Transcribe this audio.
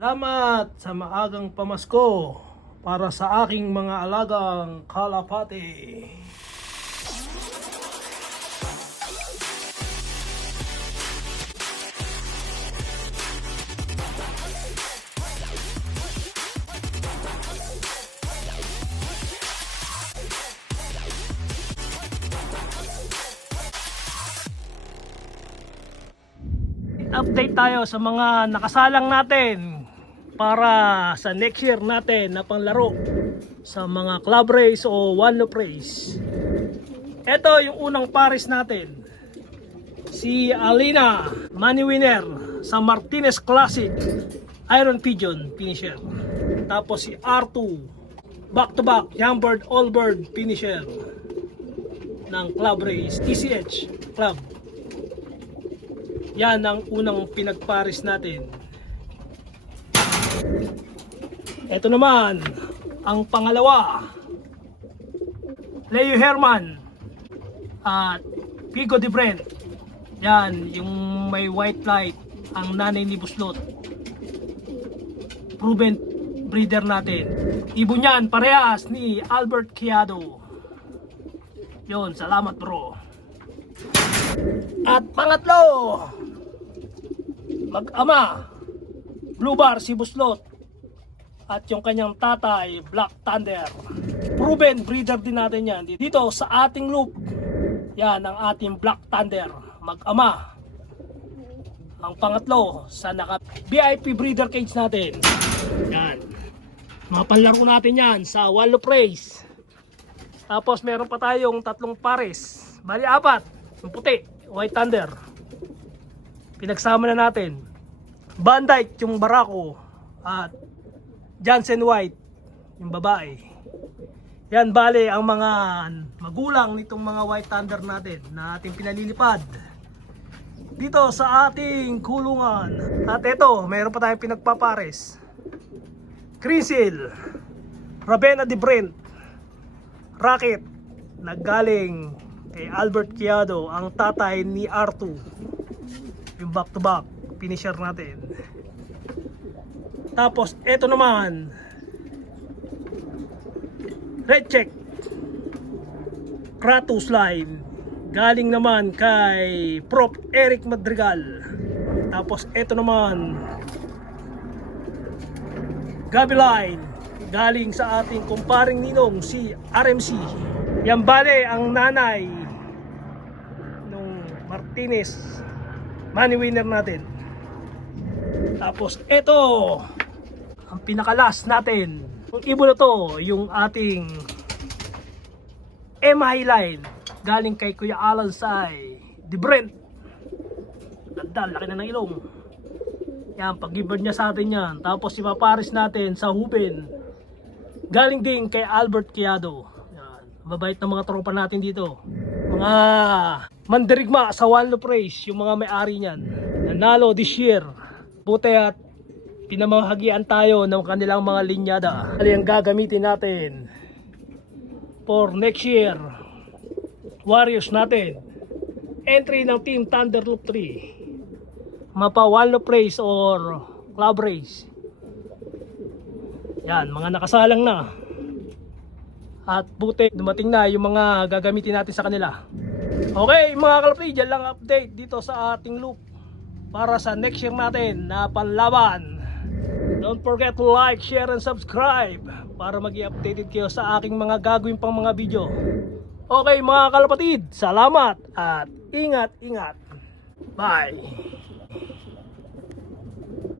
Salamat sa maagang pamasko para sa aking mga alagang kalapati. Update tayo sa mga nakasalang natin para sa next year natin na panglaro sa mga club race o one loop race. Ito yung unang pares natin, si Alina, money winner sa Martinez Classic Iron Pigeon finisher. Tapos si R2, back to back young bird all bird finisher ng club race TCH Club. Yan ang unang pinagpares natin. Ito naman ang pangalawa, Leo Herman at Pico de Brent. Yan yung may white light, ang nanay ni Buslot, proven breeder natin. Ibon yan parehas ni Albert Quiado. Yon, salamat bro. At pangatlo, mag-ama, Blue Bar si Buslot at yung kanyang tatay Black Thunder. Proven breeder din natin yan dito sa ating loop. Yan ang ating Black Thunder, mag-ama. Ang pangatlo sa naka VIP breeder cage natin. Yan, mga panlaro natin yan sa one loop race. Tapos meron pa tayong tatlong pares, bali apat. Yung puti, White Thunder, pinagsama na natin. Bandite yung Barako at Johnson White yung babae. Yan bale ang mga magulang nitong mga White Thunder natin na ating pinalilipad dito sa ating kulungan. At ito, mayroon pa tayong pinagpapares, Crisil, Ravenna de Brent, Rocket, naggaling kay Albert Quiado, ang tatay ni R2, yung back to back finisher natin. Tapos eto naman, Red Check Kratos line, galing naman kay Prof. Eric Madrigal. Tapos eto naman, Gabi line, galing sa ating kumparing ninong si RMC. Yan bale ang nanay nung Martinez money winner natin. Tapos ito ang pinakalas natin. Yung ibon na to, yung ating MI line, galing kay Kuya Alan Say de Brent. Ganda, laki na ng ilong. Yan, pag-giver niya sa atin yan. Tapos ipapares natin sa Hubin, galing din kay Albert Quiado. Mabait na mga tropa natin dito, mga mandirigma sa one loop race, yung mga may-ari niyan. Nanalo this year. Buti at pinamahagian tayo ng kanilang mga linyada. Kali ang gagamitin natin for next year Warriors natin. Entry ng Team Thunder Loop 3, mapa one loop race or club race. Yan, mga nakasalang na. At buti dumating na yung mga gagamitin natin sa kanila. Okay mga kalapati, dyan lang update dito sa ating loop para sa next year natin na panlaban. Don't forget to like, share, and subscribe para maging updated kayo sa aking mga gagawin pang mga video. Okay mga kalapatid, salamat at ingat-ingat. Bye!